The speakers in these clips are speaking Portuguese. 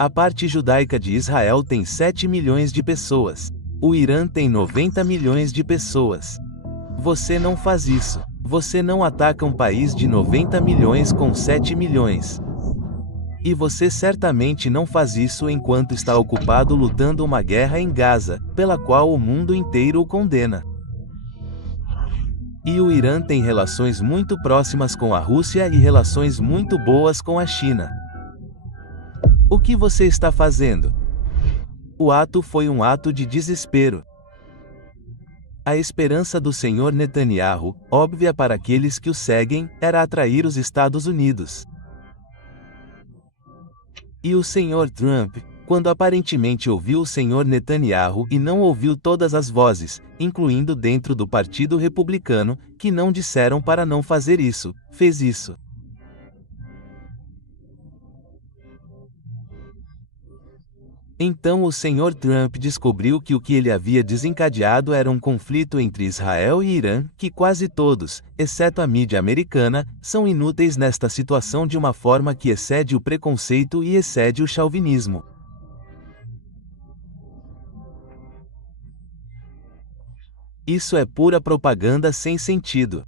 A parte judaica de Israel tem 7 milhões de pessoas. O Irã tem 90 milhões de pessoas. Você não faz isso. Você não ataca um país de 90 milhões com 7 milhões. E você certamente não faz isso enquanto está ocupado lutando uma guerra em Gaza, pela qual o mundo inteiro o condena. E o Irã tem relações muito próximas com a Rússia e relações muito boas com a China. O que você está fazendo? O ato foi um ato de desespero. A esperança do Sr. Netanyahu, óbvia para aqueles que o seguem, era atrair os Estados Unidos. E o Sr. Trump, quando aparentemente ouviu o Sr. Netanyahu e não ouviu todas as vozes, incluindo dentro do Partido Republicano, que não disseram para não fazer isso, fez isso. Então o Sr. Trump descobriu que o que ele havia desencadeado era um conflito entre Israel e Irã, que quase todos, exceto a mídia americana, são inúteis nesta situação de uma forma que excede o preconceito e excede o chauvinismo. Isso é pura propaganda sem sentido.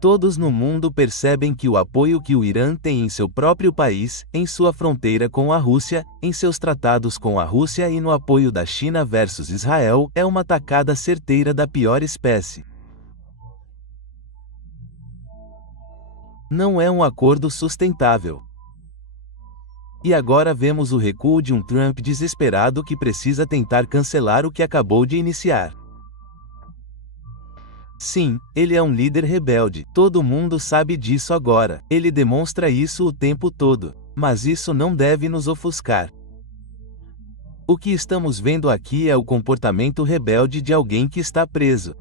Todos no mundo percebem que o apoio que o Irã tem em seu próprio país, em sua fronteira com a Rússia, em seus tratados com a Rússia e no apoio da China versus Israel, é uma tacada certeira da pior espécie. Não é um acordo sustentável. E agora vemos o recuo de um Trump desesperado que precisa tentar cancelar o que acabou de iniciar. Sim, ele é um líder rebelde, todo mundo sabe disso agora, ele demonstra isso o tempo todo, mas isso não deve nos ofuscar. O que estamos vendo aqui é o comportamento rebelde de alguém que está preso.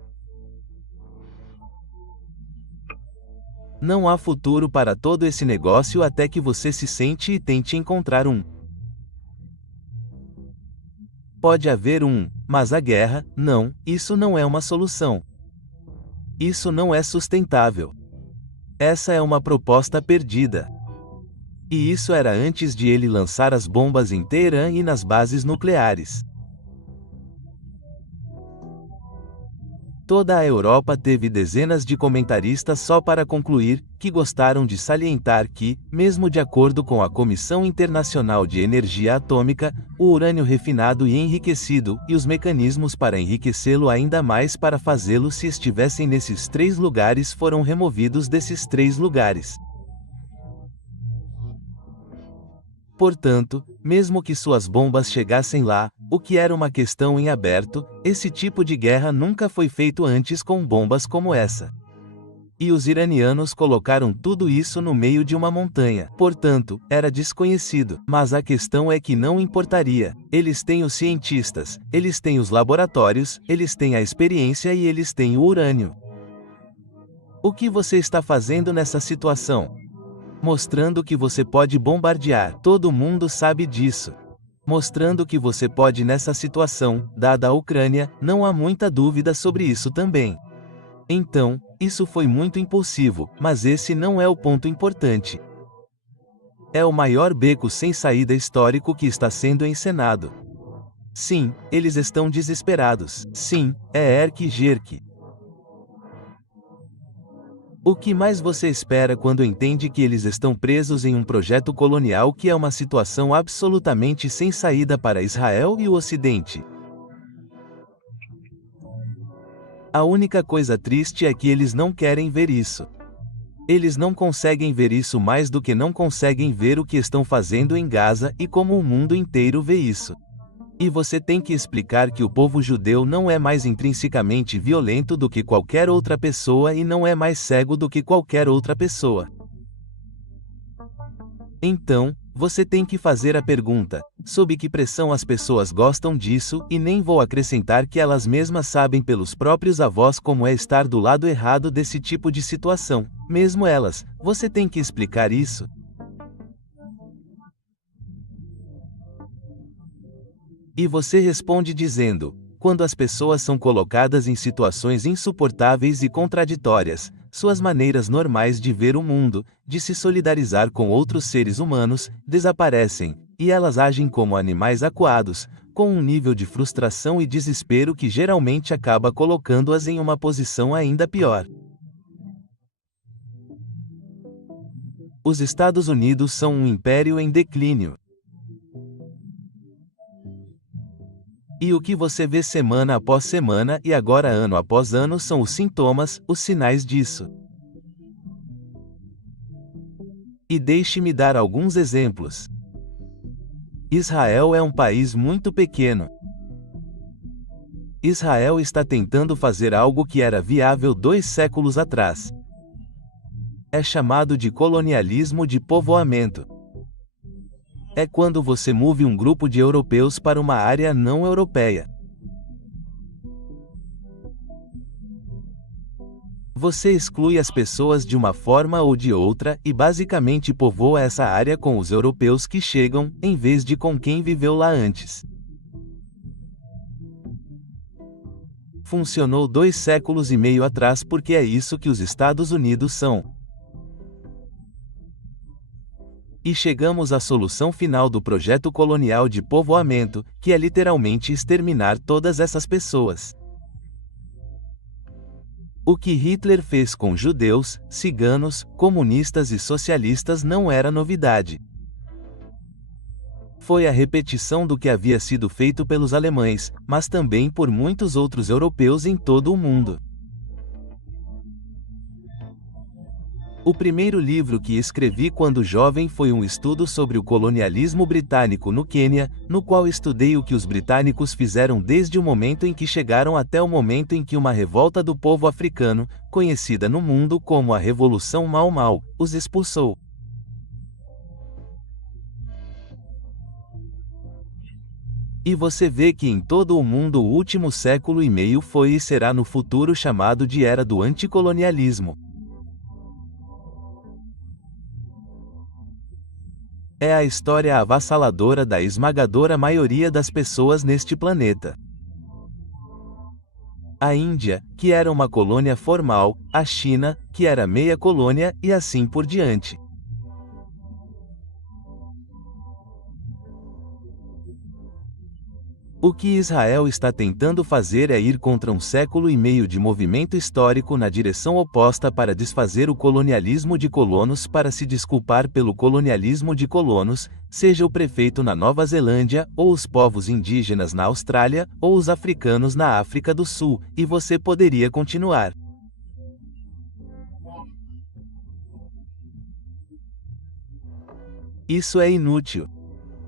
Não há futuro para todo esse negócio até que você se sente e tente encontrar um. Pode haver um, mas a guerra, não, isso não é uma solução. Isso não é sustentável. Essa é uma proposta perdida. E isso era antes de ele lançar as bombas em Teherã e nas bases nucleares. Toda a Europa teve dezenas de comentaristas só para concluir, que gostaram de salientar que, mesmo de acordo com a Comissão Internacional de Energia Atômica, o urânio refinado e enriquecido, e os mecanismos para enriquecê-lo ainda mais para fazê-lo se estivessem nesses 3 lugares foram removidos desses 3 lugares. Portanto, mesmo que suas bombas chegassem lá, o que era uma questão em aberto, esse tipo de guerra nunca foi feito antes com bombas como essa. E os iranianos colocaram tudo isso no meio de uma montanha. Portanto, era desconhecido. Mas a questão é que não importaria. Eles têm os cientistas, eles têm os laboratórios, eles têm a experiência e eles têm o urânio. O que você está fazendo nessa situação? Mostrando que você pode bombardear. Todo mundo sabe disso. Mostrando que você pode nessa situação, dada a Ucrânia, não há muita dúvida sobre isso também. Então, isso foi muito impulsivo, mas esse não é o ponto importante. É o maior beco sem saída histórico que está sendo encenado. Sim, eles estão desesperados. Sim, é erque-jerque. O que mais você espera quando entende que eles estão presos em um projeto colonial que é uma situação absolutamente sem saída para Israel e o Ocidente? A única coisa triste é que eles não querem ver isso. Eles não conseguem ver isso mais do que não conseguem ver o que estão fazendo em Gaza e como o mundo inteiro vê isso. E você tem que explicar que o povo judeu não é mais intrinsecamente violento do que qualquer outra pessoa e não é mais cego do que qualquer outra pessoa. Então, você tem que fazer a pergunta: sob que pressão as pessoas gostam disso? E nem vou acrescentar que elas mesmas sabem pelos próprios avós como é estar do lado errado desse tipo de situação. Mesmo elas, você tem que explicar isso. E você responde dizendo: quando as pessoas são colocadas em situações insuportáveis e contraditórias, suas maneiras normais de ver o mundo, de se solidarizar com outros seres humanos, desaparecem, e elas agem como animais acuados, com um nível de frustração e desespero que geralmente acaba colocando-as em uma posição ainda pior. Os Estados Unidos são um império em declínio. E o que você vê semana após semana e agora ano após ano são os sintomas, os sinais disso. E deixe-me dar alguns exemplos. Israel é um país muito pequeno. Israel está tentando fazer algo que era viável 2 séculos atrás. É chamado de colonialismo de povoamento. É quando você move um grupo de europeus para uma área não europeia. Você exclui as pessoas de uma forma ou de outra e basicamente povoa essa área com os europeus que chegam, em vez de com quem viveu lá antes. Funcionou 2 séculos e meio atrás porque é isso que os Estados Unidos são. E chegamos à solução final do projeto colonial de povoamento, que é literalmente exterminar todas essas pessoas. O que Hitler fez com judeus, ciganos, comunistas e socialistas não era novidade. Foi a repetição do que havia sido feito pelos alemães, mas também por muitos outros europeus em todo o mundo. O primeiro livro que escrevi quando jovem foi um estudo sobre o colonialismo britânico no Quênia, no qual estudei o que os britânicos fizeram desde o momento em que chegaram até o momento em que uma revolta do povo africano, conhecida no mundo como a Revolução Mau Mau, os expulsou. E você vê que em todo o mundo o último século e meio foi e será no futuro chamado de Era do Anticolonialismo. É a história avassaladora da esmagadora maioria das pessoas neste planeta. A Índia, que era uma colônia formal, a China, que era meia colônia, e assim por diante. O que Israel está tentando fazer é ir contra 1 século e meio de movimento histórico na direção oposta para desfazer o colonialismo de colonos para se desculpar pelo colonialismo de colonos, seja o prefeito na Nova Zelândia, ou os povos indígenas na Austrália, ou os africanos na África do Sul, e você poderia continuar. Isso é inútil.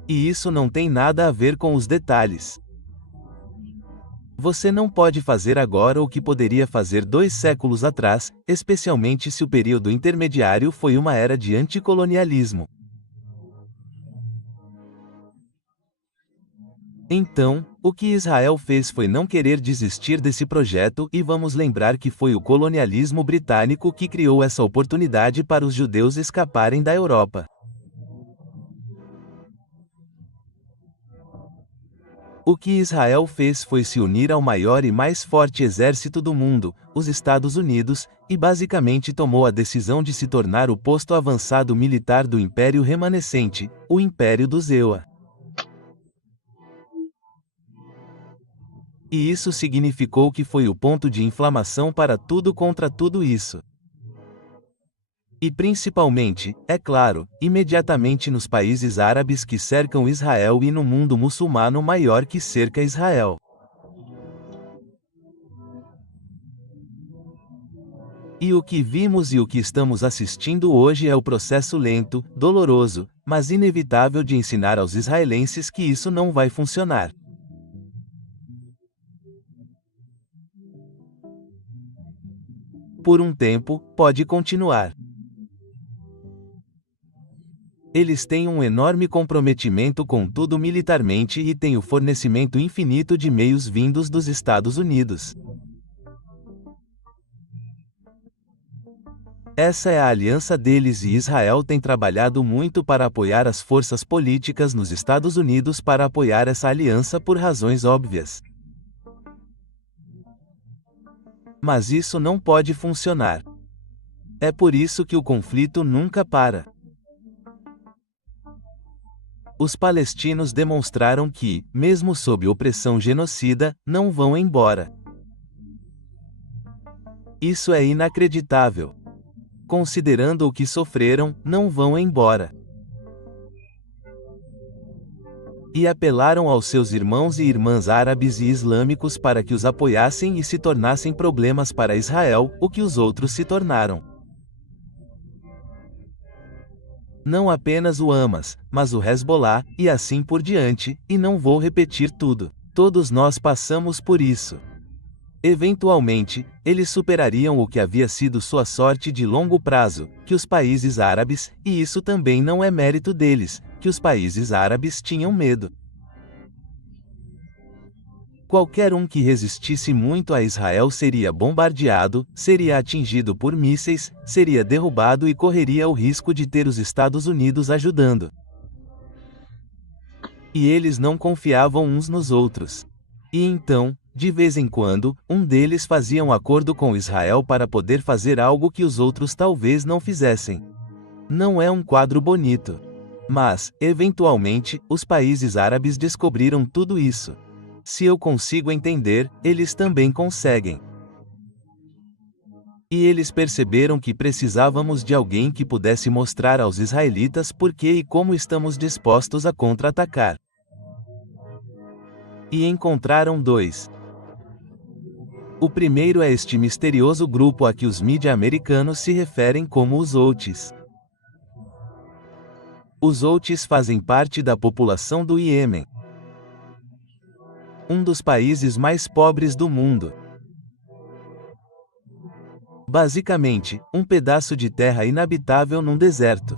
E isso não tem nada a ver com os detalhes. Você não pode fazer agora o que poderia fazer 2 séculos atrás, especialmente se o período intermediário foi uma era de anticolonialismo. Então, o que Israel fez foi não querer desistir desse projeto e vamos lembrar que foi o colonialismo britânico que criou essa oportunidade para os judeus escaparem da Europa. O que Israel fez foi se unir ao maior e mais forte exército do mundo, os Estados Unidos, e basicamente tomou a decisão de se tornar o posto avançado militar do Império remanescente, o Império dos EUA. E isso significou que foi o ponto de inflamação para tudo contra tudo isso. E principalmente, é claro, imediatamente nos países árabes que cercam Israel e no mundo muçulmano maior que cerca Israel. E o que vimos e o que estamos assistindo hoje é o processo lento, doloroso, mas inevitável de ensinar aos israelenses que isso não vai funcionar. Por um tempo, pode continuar. Eles têm um enorme comprometimento com tudo militarmente e têm o fornecimento infinito de meios vindos dos Estados Unidos. Essa é a aliança deles e Israel tem trabalhado muito para apoiar as forças políticas nos Estados Unidos para apoiar essa aliança por razões óbvias. Mas isso não pode funcionar. É por isso que o conflito nunca para. Os palestinos demonstraram que, mesmo sob opressão genocida, não vão embora. Isso é inacreditável. Considerando o que sofreram, não vão embora. E apelaram aos seus irmãos e irmãs árabes e islâmicos para que os apoiassem e se tornassem problemas para Israel, o que os outros se tornaram. Não apenas o Hamas, mas o Hezbollah, e assim por diante, e não vou repetir tudo. Todos nós passamos por isso. Eventualmente, eles superariam o que havia sido sua sorte de longo prazo, que os países árabes, e isso também não é mérito deles, que os países árabes tinham medo. Qualquer um que resistisse muito a Israel seria bombardeado, seria atingido por mísseis, seria derrubado e correria o risco de ter os Estados Unidos ajudando. E eles não confiavam uns nos outros. E então, de vez em quando, um deles fazia um acordo com Israel para poder fazer algo que os outros talvez não fizessem. Não é um quadro bonito. Mas, eventualmente, os países árabes descobriram tudo isso. Se eu consigo entender, eles também conseguem. E eles perceberam que precisávamos de alguém que pudesse mostrar aos israelitas por que e como estamos dispostos a contra-atacar. E encontraram dois. O primeiro é este misterioso grupo a que os mídia americanos se referem como os Houthis. Os Houthis fazem parte da população do Iêmen, um dos países mais pobres do mundo. Basicamente, um pedaço de terra inabitável num deserto.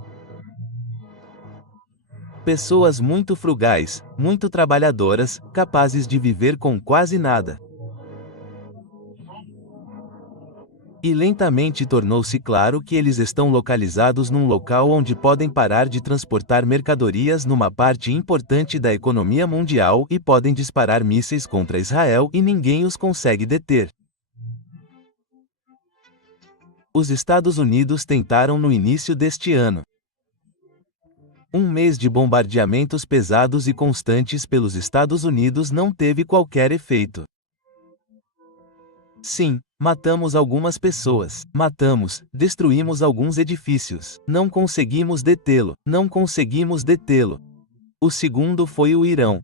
Pessoas muito frugais, muito trabalhadoras, capazes de viver com quase nada. E lentamente tornou-se claro que eles estão localizados num local onde podem parar de transportar mercadorias numa parte importante da economia mundial e podem disparar mísseis contra Israel e ninguém os consegue deter. Os Estados Unidos tentaram no início deste ano. Um mês de bombardeamentos pesados e constantes pelos Estados Unidos não teve qualquer efeito. Sim, matamos algumas pessoas, destruímos alguns edifícios, não conseguimos detê-lo. O segundo foi o Irão.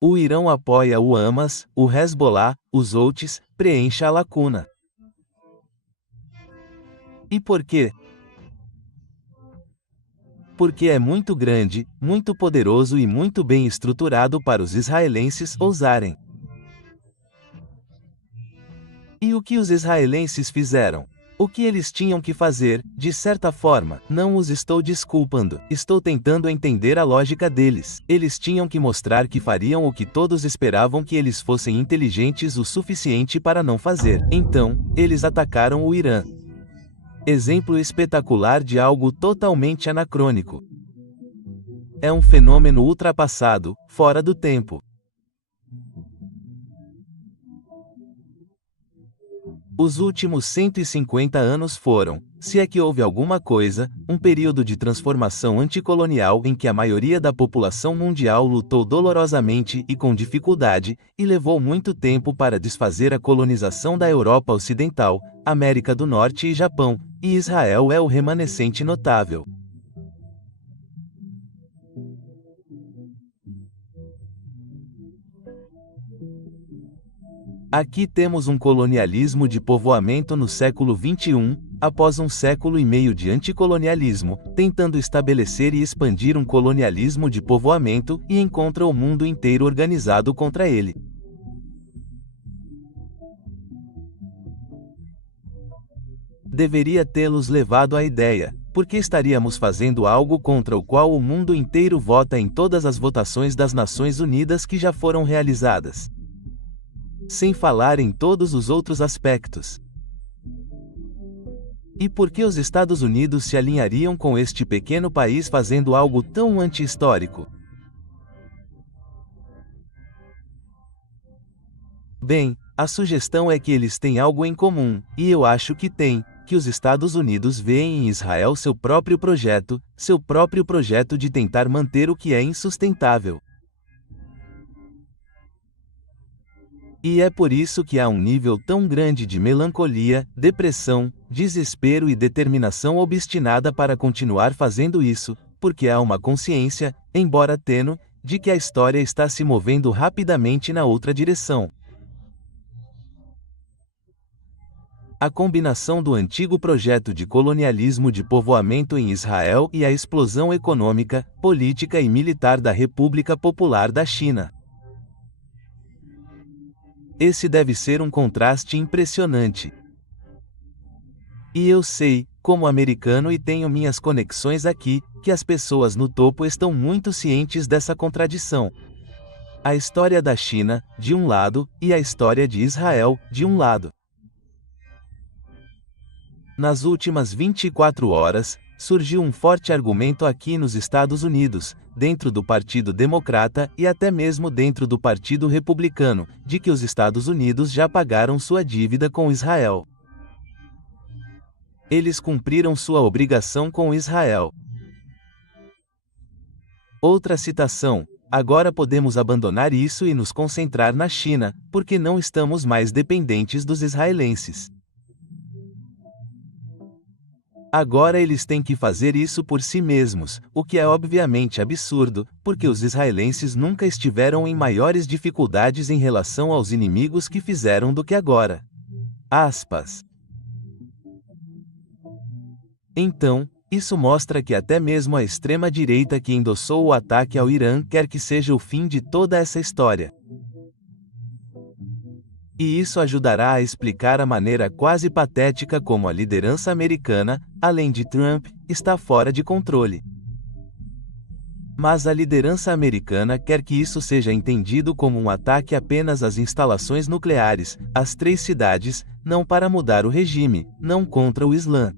O Irão apoia o Hamas, o Hezbollah, os Houthis, preencha a lacuna. E por quê? Porque é muito grande, muito poderoso e muito bem estruturado para os israelenses ousarem. E o que os israelenses fizeram? O que eles tinham que fazer, de certa forma, não os estou desculpando, estou tentando entender a lógica deles. Eles tinham que mostrar que fariam o que todos esperavam que eles fossem inteligentes o suficiente para não fazer. Então, eles atacaram o Irã. Exemplo espetacular de algo totalmente anacrônico. É um fenômeno ultrapassado, fora do tempo. Os últimos 150 anos foram, se é que houve alguma coisa, um período de transformação anticolonial em que a maioria da população mundial lutou dolorosamente e com dificuldade, e levou muito tempo para desfazer a colonização da Europa Ocidental, América do Norte e Japão, e Israel é o remanescente notável. Aqui temos um colonialismo de povoamento no século XXI, após um século e meio de anticolonialismo, tentando estabelecer e expandir um colonialismo de povoamento, e encontra o mundo inteiro organizado contra ele. Deveria tê-los levado à ideia, porque estaríamos fazendo algo contra o qual o mundo inteiro vota em todas as votações das Nações Unidas que já foram realizadas. Sem falar em todos os outros aspectos. E por que os Estados Unidos se alinhariam com este pequeno país fazendo algo tão anti-histórico? Bem, A sugestão é que eles têm algo em comum, e eu acho que tem, que os Estados Unidos veem em Israel seu próprio projeto de tentar manter o que é insustentável. E é por isso que há um nível tão grande de melancolia, depressão, desespero e determinação obstinada para continuar fazendo isso, porque há uma consciência, embora tênue, de que a história está se movendo rapidamente na outra direção. A combinação do antigo projeto de colonialismo de povoamento em Israel e a explosão econômica, política e militar da República Popular da China. Esse deve ser um contraste impressionante. E eu sei, como americano e tenho minhas conexões aqui, que as pessoas no topo estão muito cientes dessa contradição. A história da China, de um lado, e a história de Israel, de um lado. Nas últimas 24 horas, surgiu um forte argumento aqui nos Estados Unidos, dentro do Partido Democrata e até mesmo dentro do Partido Republicano, de que os Estados Unidos já pagaram sua dívida com Israel. Eles cumpriram sua obrigação com Israel. Outra citação: agora podemos abandonar isso e nos concentrar na China, porque não estamos mais dependentes dos israelenses. Agora eles têm que fazer isso por si mesmos, o que é obviamente absurdo, porque os israelenses nunca estiveram em maiores dificuldades em relação aos inimigos que fizeram do que agora. Aspas. Então, isso mostra que até mesmo a extrema-direita que endossou o ataque ao Irã quer que seja o fim de toda essa história. E isso ajudará a explicar a maneira quase patética como a liderança americana, além de Trump, está fora de controle. Mas a liderança americana quer que isso seja entendido como um ataque apenas às instalações nucleares, às 3 cidades, não para mudar o regime, não contra o Islã.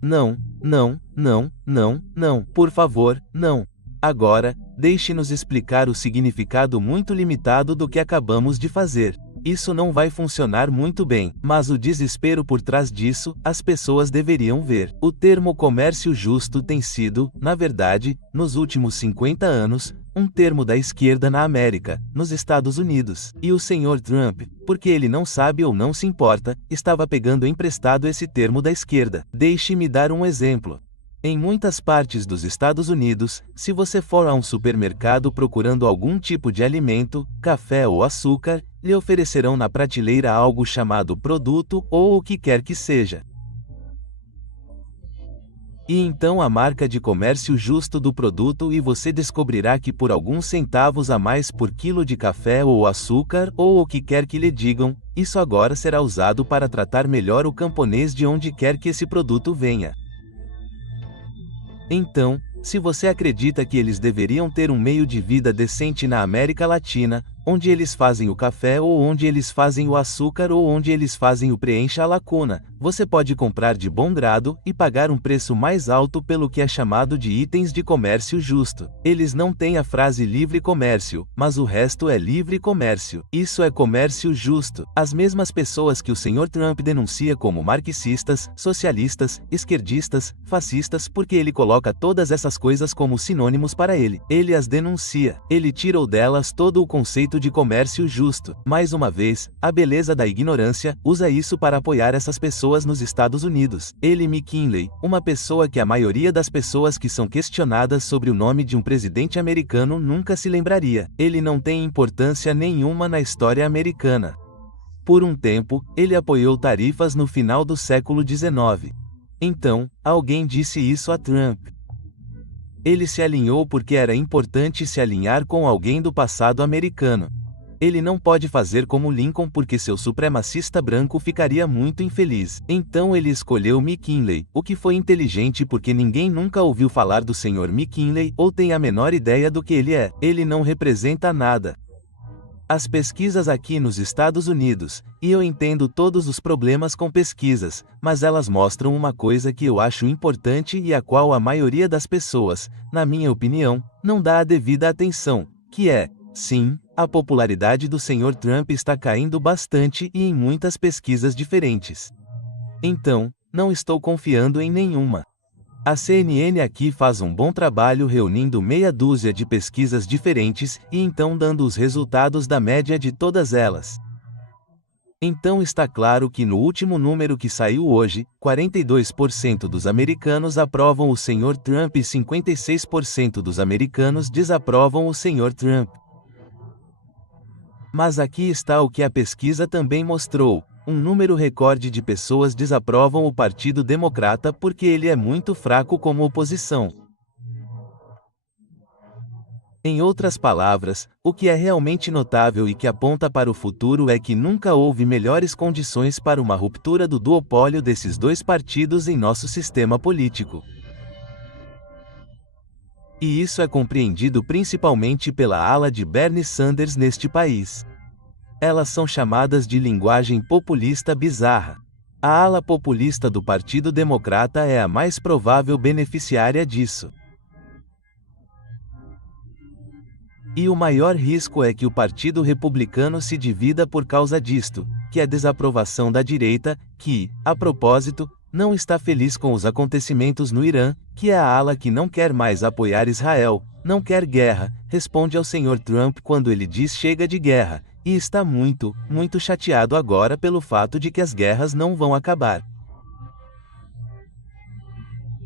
Não, não, não, não, não, por favor, não. Agora, deixe-nos explicar o significado muito limitado do que acabamos de fazer. Isso não vai funcionar muito bem, mas o desespero por trás disso, as pessoas deveriam ver. O termo comércio justo tem sido, na verdade, nos últimos 50 anos, um termo da esquerda na América, nos Estados Unidos. E o Sr. Trump, porque ele não sabe ou não se importa, estava pegando emprestado esse termo da esquerda. Deixe-me dar um exemplo. Em muitas partes dos Estados Unidos, se você for a um supermercado procurando algum tipo de alimento, café ou açúcar, lhe oferecerão na prateleira algo chamado produto ou o que quer que seja. E então a marca de comércio justo do produto e você descobrirá que por alguns centavos a mais por quilo de café ou açúcar ou o que quer que lhe digam, isso agora será usado para tratar melhor o camponês de onde quer que esse produto venha. Então, se você acredita que eles deveriam ter um meio de vida decente na América Latina, onde eles fazem o café ou onde eles fazem o açúcar ou onde eles fazem o preencha a lacuna, você pode comprar de bom grado e pagar um preço mais alto pelo que é chamado de itens de comércio justo. Eles não têm a frase livre comércio, mas o resto é livre comércio. Isso é comércio justo. As mesmas pessoas que o Sr. Trump denuncia como marxistas, socialistas, esquerdistas, fascistas porque ele coloca todas essas coisas como sinônimos para ele. Ele as denuncia. Ele tirou delas todo o conceito de comércio justo. Mais uma vez, a beleza da ignorância, usa isso para apoiar essas pessoas nos Estados Unidos. Ele McKinley, uma pessoa que a maioria das pessoas que são questionadas sobre o nome de um presidente americano nunca se lembraria. Ele não tem importância nenhuma na história americana. Por um tempo, ele apoiou tarifas no final do século XIX. Então, alguém disse isso a Trump. Ele se alinhou porque era importante se alinhar com alguém do passado americano. Ele não pode fazer como Lincoln porque seu supremacista branco ficaria muito infeliz. Então ele escolheu McKinley, o que foi inteligente porque ninguém nunca ouviu falar do Sr. McKinley ou tem a menor ideia do que ele é. Ele não representa nada. As pesquisas aqui nos Estados Unidos, e eu entendo todos os problemas com pesquisas, mas elas mostram uma coisa que eu acho importante e a qual a maioria das pessoas, na minha opinião, não dá a devida atenção, que é, Sim, a popularidade do Sr. Trump está caindo bastante e em muitas pesquisas diferentes. Então, não estou confiando em nenhuma. A CNN aqui faz um bom trabalho reunindo meia dúzia de pesquisas diferentes e então dando os resultados da média de todas elas. Então está claro que no último número que saiu hoje, 42% dos americanos aprovam o Sr. Trump e 56% dos americanos desaprovam o Sr. Trump. Mas aqui está o que a pesquisa também mostrou. Um número recorde de pessoas desaprovam o Partido Democrata porque ele é muito fraco como oposição. Em outras palavras, o que é realmente notável e que aponta para o futuro é que nunca houve melhores condições para uma ruptura do duopólio desses dois partidos em nosso sistema político. E isso é compreendido principalmente pela ala de Bernie Sanders neste país. Elas são chamadas de linguagem populista bizarra. A ala populista do Partido Democrata é a mais provável beneficiária disso. E o maior risco é que o Partido Republicano se divida por causa disto, que é desaprovação da direita, que, a propósito, não está feliz com os acontecimentos no Irã, que é a ala que não quer mais apoiar Israel, não quer guerra, responde ao Sr. Trump quando ele diz chega de guerra, e está muito chateado agora pelo fato de que as guerras não vão acabar.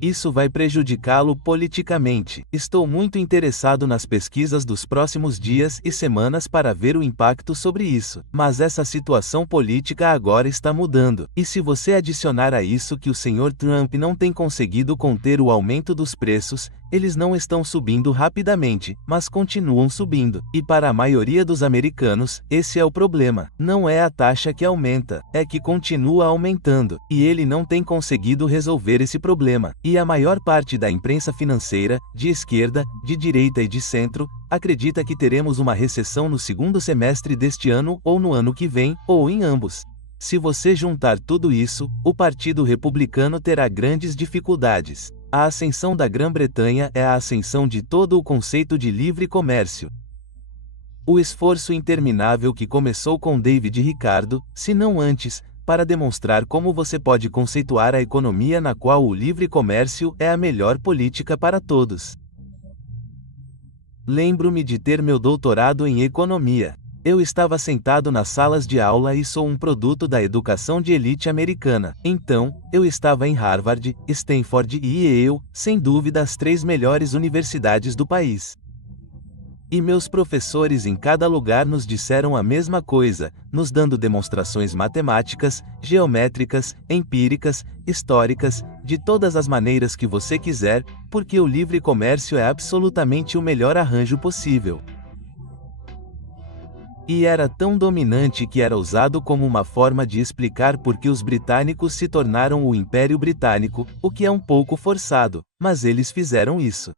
Isso vai prejudicá-lo politicamente. Estou muito interessado nas pesquisas dos próximos dias e semanas para ver o impacto sobre isso. Mas essa situação política agora está mudando. E se você adicionar a isso que o Sr. Trump não tem conseguido conter o aumento dos preços, eles não estão subindo rapidamente, mas continuam subindo. E para a maioria dos americanos, esse é o problema. Não é a taxa que aumenta, é que continua aumentando. E ele não tem conseguido resolver esse problema. E a maior parte da imprensa financeira, de esquerda, de direita e de centro, acredita que teremos uma recessão no segundo semestre deste ano ou no ano que vem, ou em ambos. Se você juntar tudo isso, o Partido Republicano terá grandes dificuldades. A ascensão da Grã-Bretanha é a ascensão de todo o conceito de livre comércio. O esforço interminável que começou com David Ricardo, se não antes, para demonstrar como você pode conceituar a economia na qual o livre comércio é a melhor política para todos. Lembro-me de ter meu doutorado em economia. Eu estava sentado nas salas de aula e sou um produto da educação de elite americana. Então, eu estava em Harvard, Stanford e Yale, sem dúvida as 3 melhores universidades do país. E meus professores em cada lugar nos disseram a mesma coisa, nos dando demonstrações matemáticas, geométricas, empíricas, históricas, de todas as maneiras que você quiser, porque o livre comércio é absolutamente o melhor arranjo possível. E era tão dominante que era usado como uma forma de explicar por que os britânicos se tornaram o Império Britânico, o que é um pouco forçado, mas eles fizeram isso.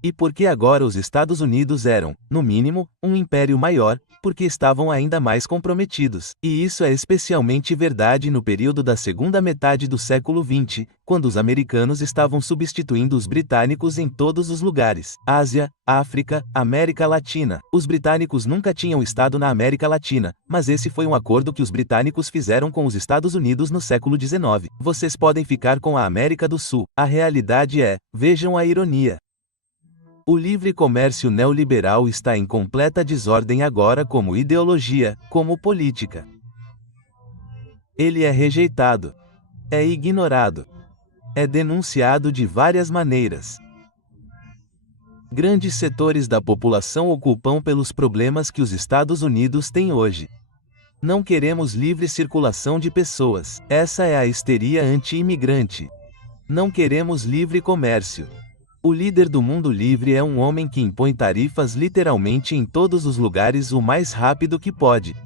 E porque agora os Estados Unidos eram, no mínimo, um império maior, porque estavam ainda mais comprometidos. E isso é especialmente verdade no período da segunda metade do século XX, quando os americanos estavam substituindo os britânicos em todos os lugares. Ásia, África, América Latina. Os britânicos nunca tinham estado na América Latina, mas esse foi um acordo que os britânicos fizeram com os Estados Unidos no século XIX. Vocês podem ficar com a América do Sul. A realidade é, vejam a ironia. O livre comércio neoliberal está em completa desordem agora como ideologia, como política. Ele é rejeitado. É ignorado. É denunciado de várias maneiras. Grandes setores da população ocupam pelos problemas que os Estados Unidos têm hoje. Não queremos livre circulação de pessoas. Essa é a histeria anti-imigrante. Não queremos livre comércio. O líder do mundo livre é um homem que impõe tarifas literalmente em todos os lugares o mais rápido que pode.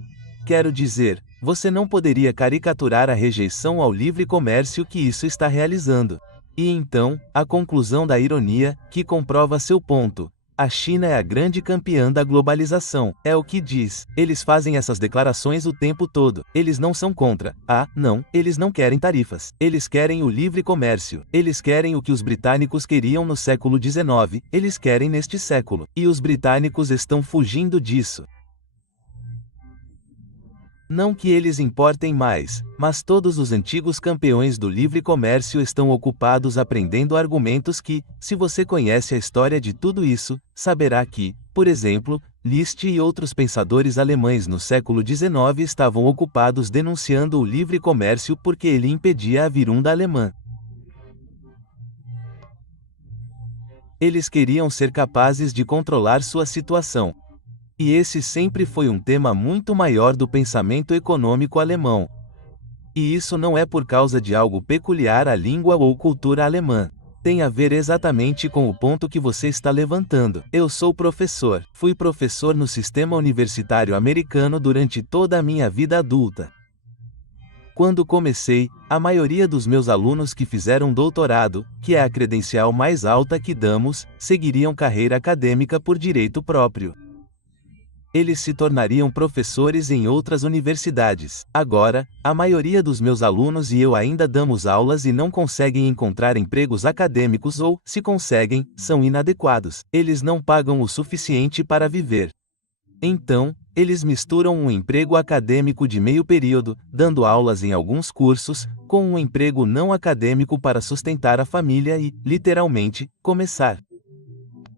Quero dizer, você não poderia caricaturar a rejeição ao livre comércio que isso está realizando. E então, a conclusão da ironia, que comprova seu ponto, A China é a grande campeã da globalização, é o que diz. Eles fazem essas declarações o tempo todo. Eles não são contra. Não, eles não querem tarifas. Eles querem o livre comércio. Eles querem o que os britânicos queriam no século XIX, eles querem neste século. E os britânicos estão fugindo disso. Não que eles importem mais, mas todos os antigos campeões do livre comércio estão ocupados aprendendo argumentos que, se você conhece a história de tudo isso, saberá que, por exemplo, Liszt e outros pensadores alemães no século XIX estavam ocupados denunciando o livre comércio porque ele impedia a virunda alemã. Eles queriam ser capazes de controlar sua situação. E esse sempre foi um tema muito maior do pensamento econômico alemão. E isso não é por causa de algo peculiar à língua ou cultura alemã. Tem a ver exatamente com o ponto que você está levantando. Eu sou professor. Fui professor no sistema universitário americano durante toda a minha vida adulta. Quando comecei, a maioria dos meus alunos que fizeram doutorado, que é a credencial mais alta que damos, seguiriam carreira acadêmica por direito próprio. Eles se tornariam professores em outras universidades. Agora, a maioria dos meus alunos e eu ainda damos aulas e não conseguem encontrar empregos acadêmicos ou, se conseguem, são inadequados. Eles não pagam o suficiente para viver. Então, eles misturam um emprego acadêmico de meio período, dando aulas em alguns cursos, com um emprego não acadêmico para sustentar a família e, literalmente, começar.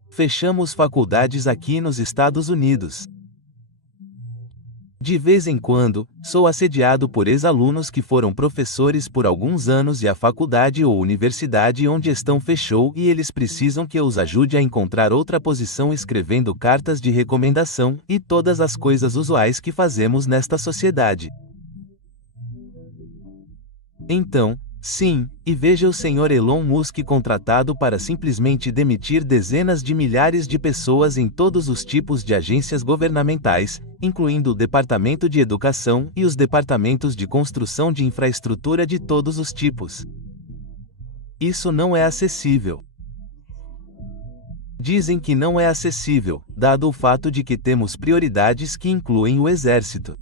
Fechamos faculdades aqui nos Estados Unidos. De vez em quando, sou assediado por ex-alunos que foram professores por alguns anos e a faculdade ou universidade onde estão fechou e eles precisam que eu os ajude a encontrar outra posição escrevendo cartas de recomendação e todas as coisas usuais que fazemos nesta sociedade. Então, sim, e veja o Sr. Elon Musk contratado para simplesmente demitir dezenas de milhares de pessoas em todos os tipos de agências governamentais, incluindo o Departamento de Educação e os departamentos de construção de infraestrutura de todos os tipos. Isso não é acessível. Dizem que não é acessível, dado o fato de que temos prioridades que incluem o exército.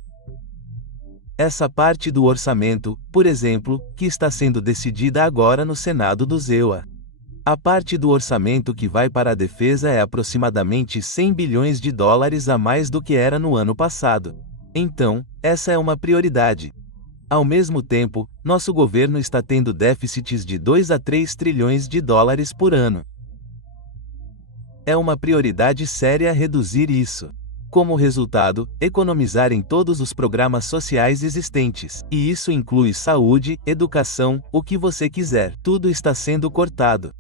Essa parte do orçamento, por exemplo, que está sendo decidida agora no Senado do EUA. A parte do orçamento que vai para a defesa é aproximadamente 100 bilhões de dólares a mais do que era no ano passado. Então, essa é uma prioridade. Ao mesmo tempo, nosso governo está tendo déficits de 2 a 3 trilhões de dólares por ano. É uma prioridade séria reduzir isso. Como resultado, economizar em todos os programas sociais existentes. E isso inclui saúde, educação, o que você quiser. Tudo está sendo cortado.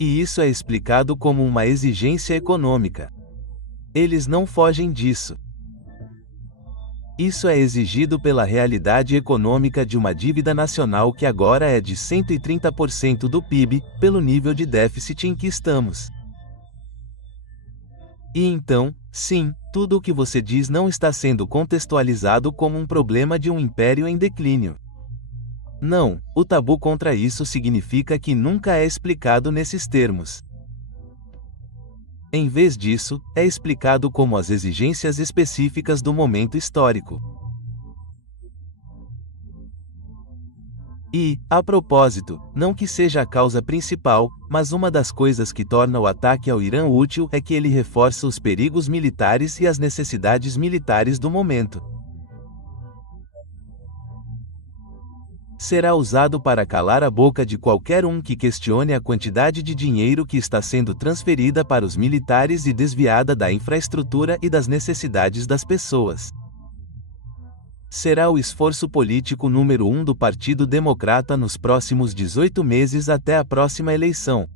E isso é explicado como uma exigência econômica. Eles não fogem disso. Isso é exigido pela realidade econômica de uma dívida nacional que agora é de 130% do PIB, pelo nível de déficit em que estamos. E então, sim, tudo o que você diz não está sendo contextualizado como um problema de um império em declínio. Não, o tabu contra isso significa que nunca é explicado nesses termos. Em vez disso, é explicado como as exigências específicas do momento histórico. E, a propósito, não que seja a causa principal, mas uma das coisas que torna o ataque ao Irã útil é que ele reforça os perigos militares e as necessidades militares do momento. Será usado para calar a boca de qualquer um que questione a quantidade de dinheiro que está sendo transferida para os militares e desviada da infraestrutura e das necessidades das pessoas. Será o esforço político número 1 do Partido Democrata nos próximos 18 meses até a próxima eleição.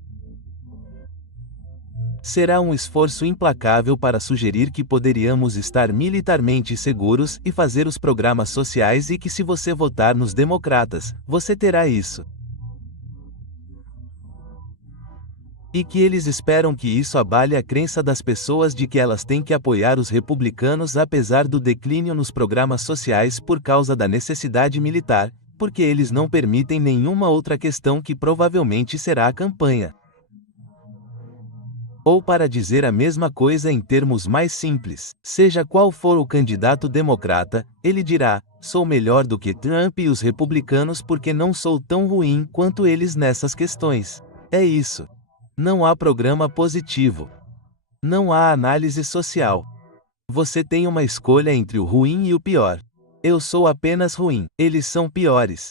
Será um esforço implacável para sugerir que poderíamos estar militarmente seguros e fazer os programas sociais e que se você votar nos democratas, você terá isso. E que eles esperam que isso abale a crença das pessoas de que elas têm que apoiar os republicanos apesar do declínio nos programas sociais por causa da necessidade militar, porque eles não permitem nenhuma outra questão que provavelmente será a campanha. Ou para dizer a mesma coisa em termos mais simples, seja qual for o candidato democrata, ele dirá: sou melhor do que Trump e os republicanos porque não sou tão ruim quanto eles nessas questões. É isso. Não há programa positivo. Não há análise social. Você tem uma escolha entre o ruim e o pior. Eu sou apenas ruim, eles são piores.